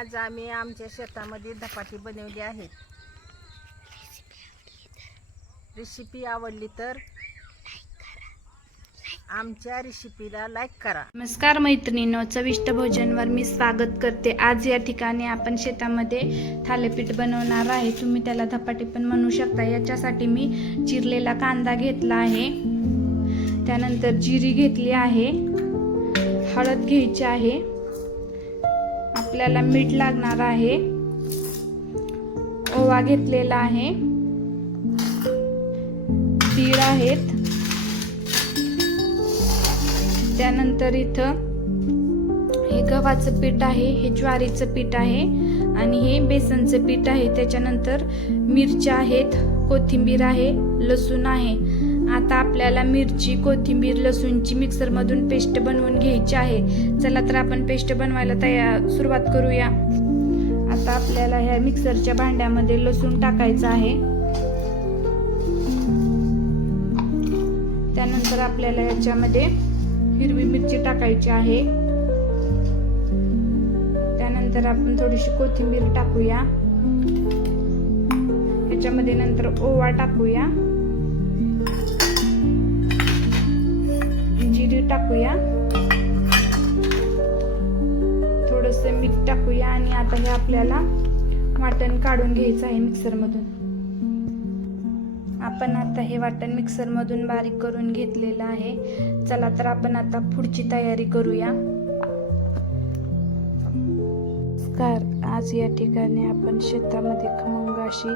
आज आम्ही आमच्या शेतामध्ये धपाटी बनवली आहेत रेसिपी आवडली तर आमच्या रेसिपीला लाईक करा. नमस्कार मैत्रिणींनो चविष्ट भोजनवर मी स्वागत करते. आज या ठिकाणी आपण शेतामध्ये थालीपीठ बनवणार आहे. तुम्ही त्याला धपाटी पण म्हणू शकता. याच्यासाठी मी चिरलेला कांदा घेतला आहे. त्यानंतर जिरी घेतली आहे. हळद घ्यायची आहे. आपल्याला मीठ लागणार आहे. ओवा घेतलेला आहे. तीळ आहेत. त्यानंतर इथं हे गव्हाचं पीठ आहे हे ज्वारीचं पीठ आहे आणि हे बेसनचं पीठ आहे. त्याच्यानंतर मिरच्या आहेत कोथिंबीर आहे लसूण आहे. आता आपल्याला मिरची कोथिंबीर लसूणची मिक्सरमधून पेस्ट बनवून घ्यायची आहे. चला तर आपण पेस्ट बनवायला तयार सुरुवात करूया. आता आपल्याला ह्या मिक्सरच्या भांड्यामध्ये लसूण टाकायचं आहे. त्यानंतर आपल्याला याच्यामध्ये हिरवी मिरची टाकायची आहे. त्यानंतर आपण थोडीशी कोथिंबीर टाकूया. याच्यामध्ये नंतर ओवा टाकूया. टाकूया. थोडस मीठ टाकूया आणि आता हे आपल्याला वाटण काढून घ्यायचं आहे मिक्सरमधून. आपण आता हे वाटण मिक्सरमधून बारीक करून घेतलेलं आहे. चला तर आपण आता पुढची तयारी करूया. नमस्कार आज या ठिकाणी आपण शेतामध्ये खमंग अशी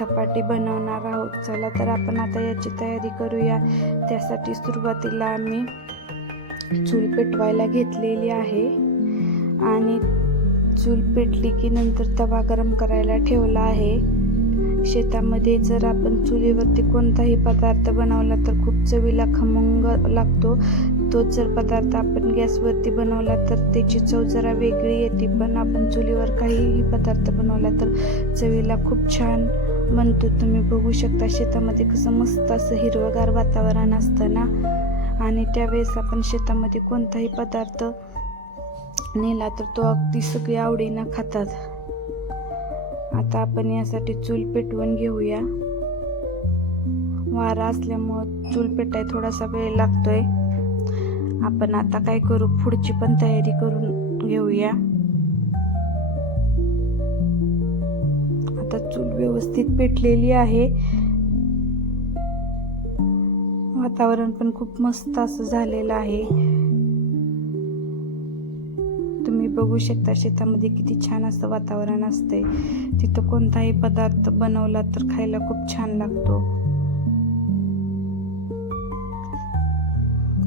धपाटी बनवणार आहोत. चला तर आपण आता याची तयारी करूया. त्यासाठी सुरुवातीला आम्ही चूल पेटवायला घेतलेली आहे. आणि चूल पेटली की नंतर तवा गरम करायला ठेवला आहे. शेतामध्ये जर आपण चुलीवरती कोणताही पदार्थ बनवला तर खूप चवीला खमंग लागतो. तोच जर पदार्थ आपण गॅसवरती बनवला तर त्याची चव जरा वेगळी येते. पण आपण चुलीवर काहीही पदार्थ बनवला तर चवीला खूप छान म्हणतो तुम्ही बघू शकता शेतामध्ये कसं मस्त असं हिरवगार वातावरण असतं ना. आणि त्यावेळेस आपण शेतामध्ये कोणताही पदार्थ नेला तर तो अगदी सगळी आवडीनं खातात. आता आपण यासाठी चूल पेटवून घेऊया. वारा असल्यामुळं चूल पेटाय थोडासा वेळ लागतोय. आपण आता काय करू? पुढची पण तयारी करून घेऊया. आता चूल व्यवस्थित पेटलेली आहे. वातावरण पण खूप मस्त असं झालेलं आहे. तुम्ही बघू शकता शेतामध्ये किती छान असं वातावरण असते तिथं कोणताही पदार्थ बनवला तर खायला खूप छान लागतो.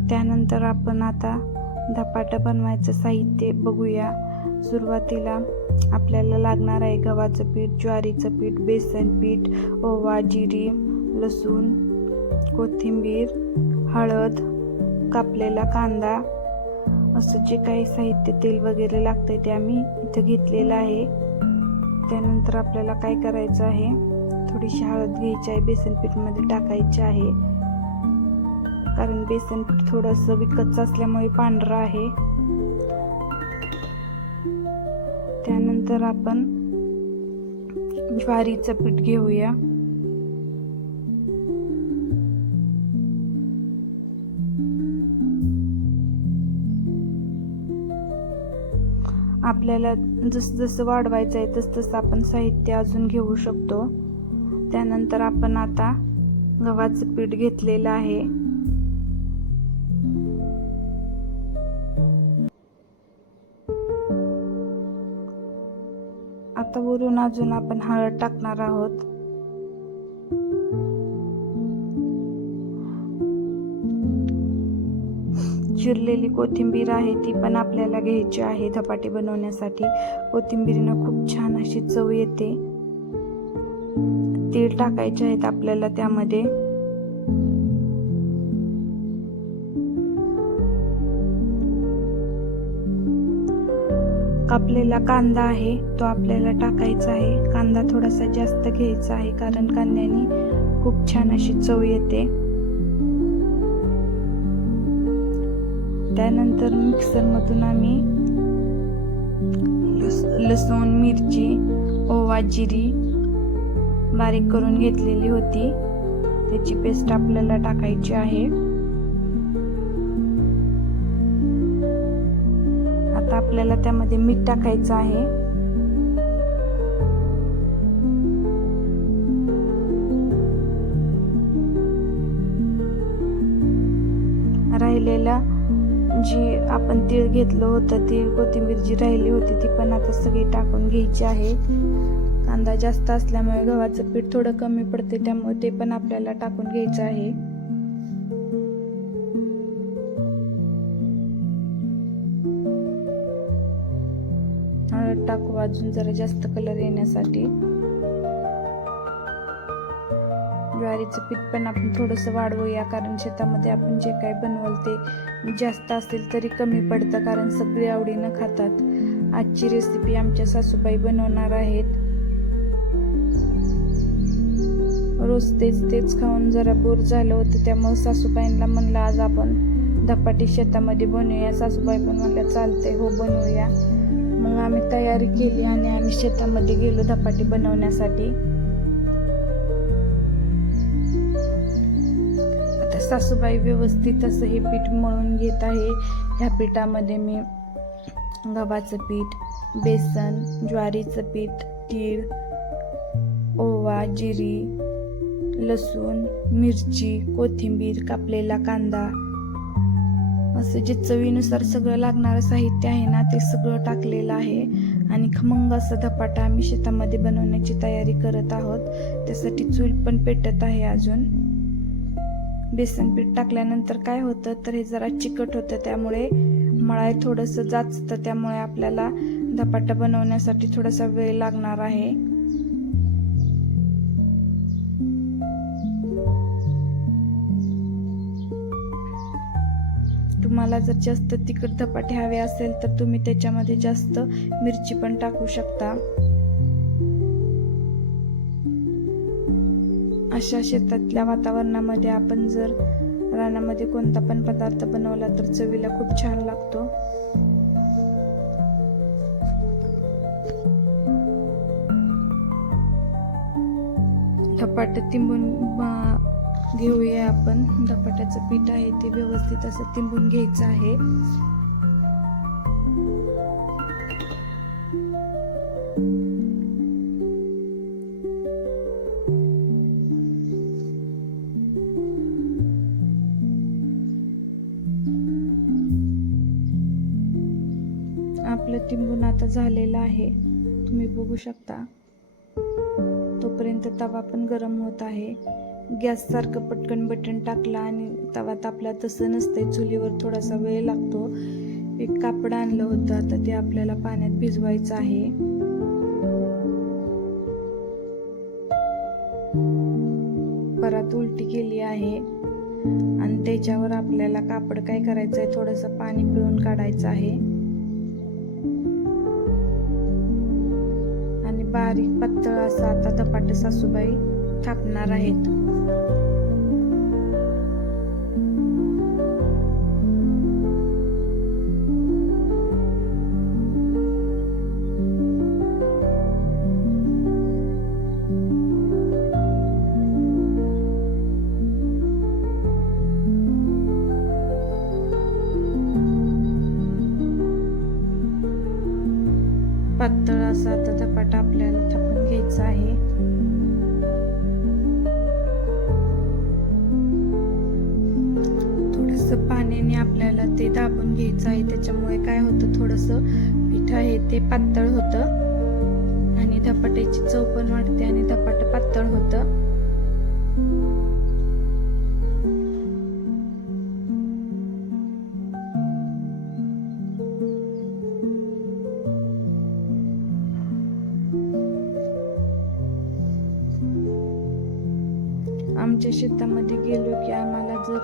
त्यानंतर आपण आता धपाटा बनवायचं साहित्य बघूया. सुरुवातीला आपल्याला लागणार आहे गव्हाचं पीठ ज्वारीचं पीठ बेसन पीठ ओवा जिरी लसूण. कोथिंबीर हळद कापलेला कांदा असं जे काही साहित्य तेल वगैरे लागतंय ते आम्ही इथं घेतलेलं आहे. त्यानंतर आपल्याला काय करायचं आहे? थोडीशी हळद घ्यायची आहे बेसन पीठमध्ये टाकायची आहे. कारण बेसन पीठ थोडंसं विकतचं असल्यामुळे पांढरं आहे. त्यानंतर आपण ज्वारीचं पीठ घेऊया. आपल्याला जसं जसं वाढवायचं आहे तसं तसं आपण साहित्य अजून घेऊ शकतो. त्यानंतर आपण आता गव्हाचं पीठ घेतलेलं आहे. आता वरून अजून आपण हळद टाकणार आहोत. चिरलेली कोथिंबीर आहे ती पण आपल्याला घ्यायची आहे. धपाटे बनवण्यासाठी कोथिंबीरीनं खूप छान अशी चव येते. तीळ टाकायचे आहेत आपल्याला त्यामध्ये. कापलेला कांदा आहे तो आपल्याला टाकायचा आहे. कांदा थोडासा जास्त घ्यायचा आहे कारण कांद्याने खूप छान अशी चव येते. त्यानंतर मिक्सरमधून आम्ही लस लसूण मिरची ओवा जिरी बारीक करून घेतलेली होती. त्याची पेस्ट आपल्याला टाकायची आहे. आता आपल्याला त्यामध्ये मीठ टाकायचं आहे. राहिलेला जी आपण तीळ घेतलं होतं ती कोथिंबीर जी राहिली होती ती पण आता सगळी टाकून घ्यायची आहे. कांदा जास्त असल्यामुळे गव्हाचं पीठ थोडं कमी पडते त्यामुळे ते पण आपल्याला टाकून घ्यायचं आहे. हळद टाकू अजून जरा जास्त कलर येण्यासाठी. ज्वारीचं पीठ पण आपण थोडंसं वाढवूया कारण शेतामध्ये आपण जे काय बनवलं ते जास्त असेल तरी कमी पडतं कारण सगळे आवडीनं खातात. आजची रेसिपी आमच्या सासूबाई बनवणार आहेत. रोज तेच तेच खाऊन जरा बोर झालं होतं त्यामुळे सासूबाईंना म्हणलं आज आपण धपाटी शेतामध्ये बनवूया. सासूबाई पण म्हणल्या चालतंय हो बनवूया. मग आम्ही तयारी केली आणि आम्ही शेतामध्ये गेलो धपाटी बनवण्यासाठी. सासूबाई व्यवस्थित असं हे पीठ मळून घेत आहे. ह्या पिठामध्ये मी गव्हाचं पीठ बेसन ज्वारीचं पीठ तीळ ओवा जिरी लसूण मिरची कोथिंबीर कापलेला कांदा. असं जे चवीनुसार सगळं लागणारं साहित्य आहे ना ते सगळं टाकलेलं आहे. आणि खमंग असं धपाटा आम्ही शेतामध्ये बनवण्याची तयारी करत आहोत. त्यासाठी चूल पण पेटत आहे अजून. बेसन पीठ टाकल्यानंतर काय होतं तर हे जरा चिकट होतं त्यामुळे मळाय थोडंसं जाचतं त्यामुळे आपल्याला धपाटा बनवण्यासाठी थोडासा वेळ लागणार आहे. तुम्हाला जर जास्त तिखट धपाटे हवे असेल तर तुम्ही त्याच्यामध्ये जास्त मिरची पण टाकू शकता. अशा शेतातल्या वातावरणामध्ये आपण जर रानामध्ये कोणता पण पदार्थ बनवला तर चवीला खूप छान लागतो. धपाट तिंबून घेऊया आपण. धपाट्याचं पीठ आहे ते व्यवस्थित असं तिंबून घ्यायचं आहे. टिंबून तिंबून आता झालेलं आहे. तुम्ही बघू शकता. तोपर्यंत तवा पण गरम होत आहे. गॅस सारखं पटकन बटन टाकला आणि तवा तापला तसं नसतंय. चुलीवर थोडासा वेळ लागतो. एक कापड आणलं होतं. आता ते आपल्याला पाण्यात भिजवायचं आहे. परत उलटी केली आहे. आणि त्याच्यावर आपल्याला कापड काय करायचं आहे थोडंसं पाणी पिळून काढायचं आहे. बारीक पातळ असा आता धपाटे सासूबाई थापणार आहेत. पातळ असा आता धपाटा आपल्याला थापून घ्यायचा आहे. थोडस पाण्याने आपल्याला ते दाबून घ्यायचं आहे. त्याच्यामुळे काय होतं थोडस पीठ आहे ते पातळ होतं. आणि धपाट्याची चव पण वाढते आणि धपाट पातळ होतं. आमच्या शेतामध्ये गेलो की आम्हाला जर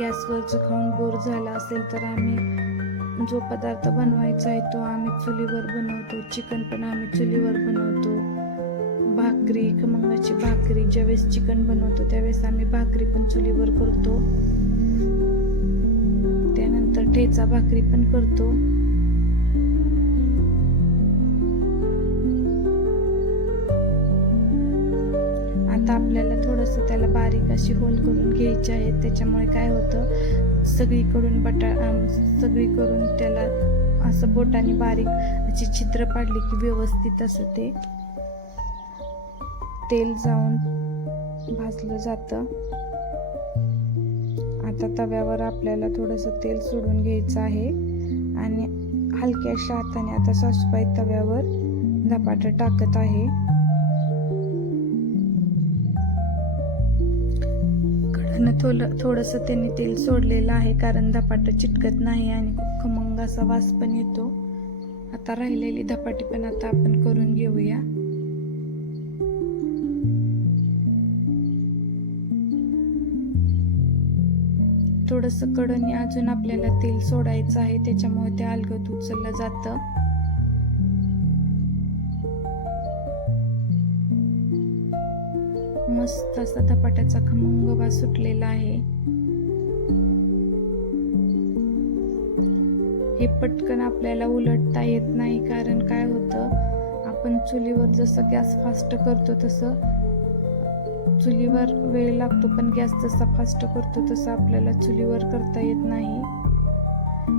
गॅसवरचं खाऊन बोर झाला असेल तर आम्ही जो पदार्थ बनवायचा आहे तो आम्ही चुलीवर बनवतो. चिकन पण आम्ही चुलीवर बनवतो. भाकरी खमंगाची भाकरी ज्यावेळेस चिकन बनवतो त्यावेळेस आम्ही भाकरी पण चुलीवर करतो. त्यानंतर ठेचा भाकरी पण करतो. आता आपल्याला थोडंसं त्याला बारीक अशी होल करून घ्यायची आहे. त्याच्यामुळे काय होतं सगळीकडून बटा सगळीकडून त्याला असं बोटाने बारीक अशी छिद्र पाडली की व्यवस्थित असं ते तेल जाऊन भाजलं जातं. आता तव्यावर आपल्याला थोडंसं तेल सोडून घ्यायचं आहे आणि हलक्याशा हाताने आता सासूबाई तव्यावर धपाटा टाकत आहे. कडनं थोडं थोडंसं त्यांनी तेल सोडलेलं आहे कारण धपाटं चिटकत नाही आणि खूप खमंग असा वास पण येतो. आता राहिलेली धपाटी पण आता आपण करून घेऊया. थोडंसं कडणी अजून आपल्याला तेल सोडायचं आहे त्याच्यामुळे ते अलगद उचललं जातं. मस्त असा धपाट्याचा खमंग वास सुटलेला आहे. हे पटकन आपल्याला उलटता येत नाही कारण काय होतं? आपण चुलीवर जसं गॅस फास्ट करतो तसं चुलीवर वेळ लागतो पण गॅस जसा फास्ट करतो तसं आपल्याला चुलीवर करता येत नाही.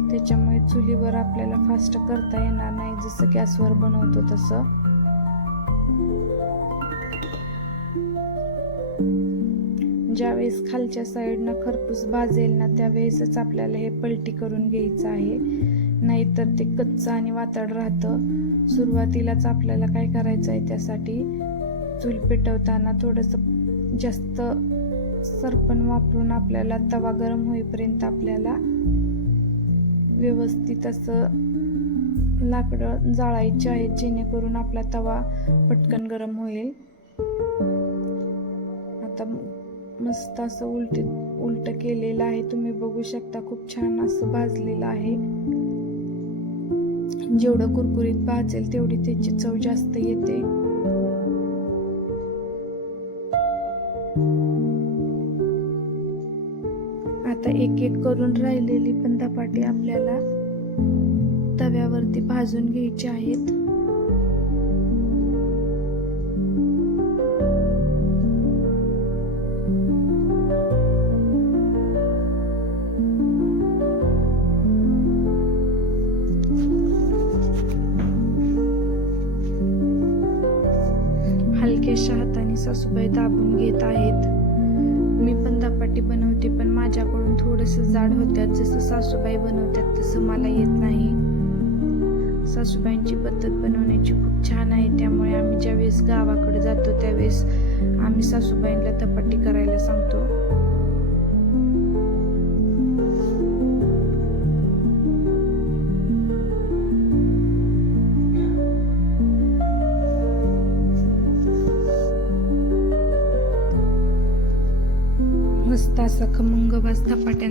त्याच्यामुळे चुलीवर आपल्याला फास्ट करता येणार नाही. जसं गॅसवर बनवतो तसं. ज्यावेळेस खालच्या साईडनं खरपूस भाजेल ना त्यावेळेसच आपल्याला हे पलटी करून घ्यायचं आहे. नाहीतर ते कच्चं आणि वातड राहतं. सुरुवातीलाच आपल्याला काय करायचं आहे त्यासाठी चूल पेटवताना थोडंसं जास्त सरपण वापरून आपल्याला तवा गरम होईपर्यंत आपल्याला व्यवस्थित असं लाकडं जाळायची आहेत जेणेकरून आपला तवा पटकन गरम होईल. आता मस्त असं उलट उलट केलेलं आहे. तुम्ही बघू शकता खूप छान असं भाजलेलं आहे. जेवढं कुरकुरीत भाजेल तेवढी त्याची चव जास्त येते. आता एक एक करून राहिलेली पण धपाटी आपल्याला तव्यावरती भाजून घ्यायची आहेत. रुपये दाबून घेत आहेत. मी पण धपाटी बनवते पण माझ्याकडून थोडंसं जाड होत्यात. जसं सासूबाई बनवतात तसं मला येत नाही. सासूबाईंची पद्धत बनवण्याची खूप छान आहे त्यामुळे आम्ही ज्यावेळेस गावाकडे जातो त्यावेळेस आम्ही सासूबाईंना धपाटी करायला सांगतो.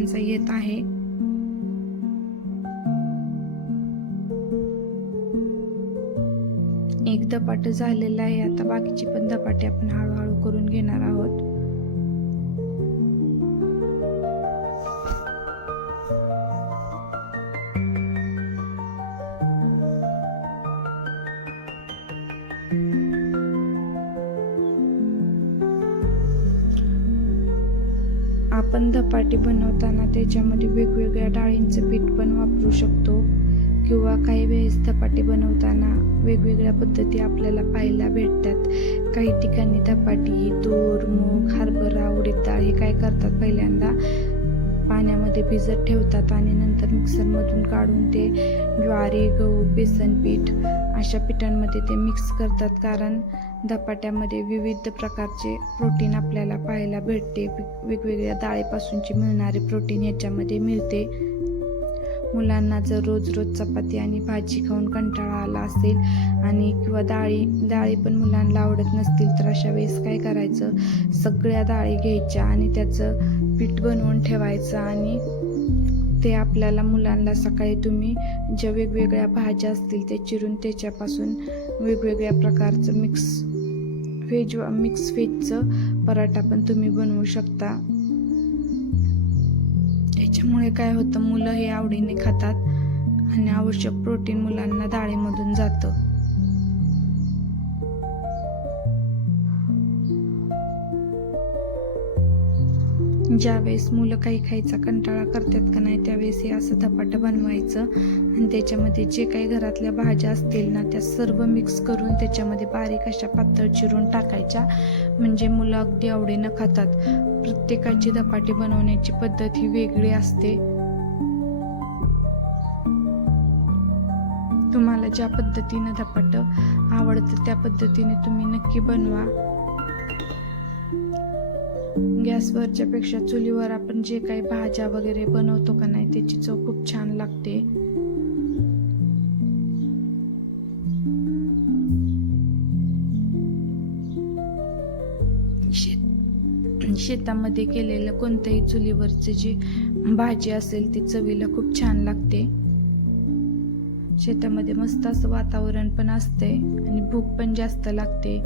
त्यांचं येत आहे. एक धपाट झालेलं आहे. आता बाकीची पण धपाटे आपण हळूहळू करून घेणार आहोत. धपाटी बनवताना त्याच्यामध्ये वेगवेगळ्या डाळींचं पीठ पण वापरू शकतो. किंवा काही वेळेस धपाटे बनवताना वेगवेगळ्या पद्धती आपल्याला पाहायला भेटतात. काही ठिकाणी धपाटी तूर मूग हरभरा उडीद डाळ हे काय करतात पहिल्यांदा? पाण्यामध्ये भिजत ठेवतात आणि नंतर मिक्सरमधून काढून ते ज्वारी गहू बेसन पीठ अशा पिठांमध्ये ते मिक्स करतात. कारण धपाट्यामध्ये विविध प्रकारचे प्रोटीन आपल्याला पाहायला भेटते. वेगवेगळ्या डाळीपासूनचे मिळणारे प्रोटीन याच्यामध्ये मिळते. मुलांना जर रोज रोज चपाती आणि भाजी खाऊन कंटाळा आला असेल आणि किंवा डाळी डाळी पण मुलांना आवडत नसतील तर अशा वेळेस काय करायचं? सगळ्या डाळी घ्यायच्या आणि त्याचं पीठ बनवून ठेवायचं आणि ते आपल्याला मुलांना सकाळी तुम्ही ज्या वेगवेगळ्या भाज्या असतील त्या चिरून त्याच्यापासून वेगवेगळ्या प्रकारचं मिक्स व्हेज मिक्स व्हेजचं पराठा पण तुम्ही बनवू शकता. त्याच्यामुळे काय होतं मुलं हे आवडीने खातात आणि आवश्यक प्रोटीन मुलांना डाळीमधून जातं. ज्यावेळेस मुलं काही खायचा कंटाळा करतात का नाही त्यावेळेस हे असं धपाटं बनवायचं. आणि त्याच्यामध्ये जे काही घरातल्या भाज्या असतील ना त्या सर्व मिक्स करून त्याच्यामध्ये बारीक अशा पातळ चिरून टाकायच्या. म्हणजे मुलं अगदी आवडीनं खातात. प्रत्येकाची धपाटी बनवण्याची पद्धत ही वेगळी असते. तुम्हाला ज्या पद्धतीनं धपाटं आवडतं त्या पद्धतीने तुम्ही नक्की बनवा. गॅसवरच्या पेक्षा चुलीवर आपण जे काही भाज्या वगैरे बनवतो का नाही त्याची चव खूप छान लागते. शेत शेतामध्ये केलेलं कोणत्याही चुलीवरचं जी भाजी असेल ती चवीला खूप छान लागते. शेतामध्ये मस्त असं वातावरण पण असते आणि भूक पण जास्त लागते.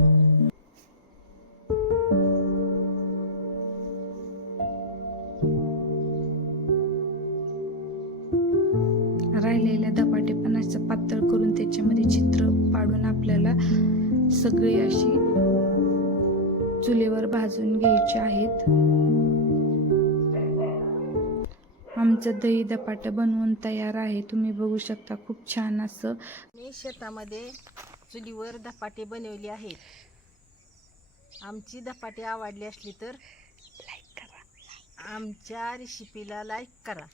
राहिलेल्या धपाटे पण असं पातळ करून त्याच्यामध्ये चित्र पाडून आपल्याला सगळी अशी चुलीवर भाजून घ्यायची आहेत. आमचं दही धपाटं बनवून तयार आहे. तुम्ही बघू शकता खूप छान असं. मी शेतामध्ये चुलीवर धपाटे बनवले आहेत. आमची धपाटे आवडली असली तर लाईक करा. आमच्या रेसिपीला लाईक करा.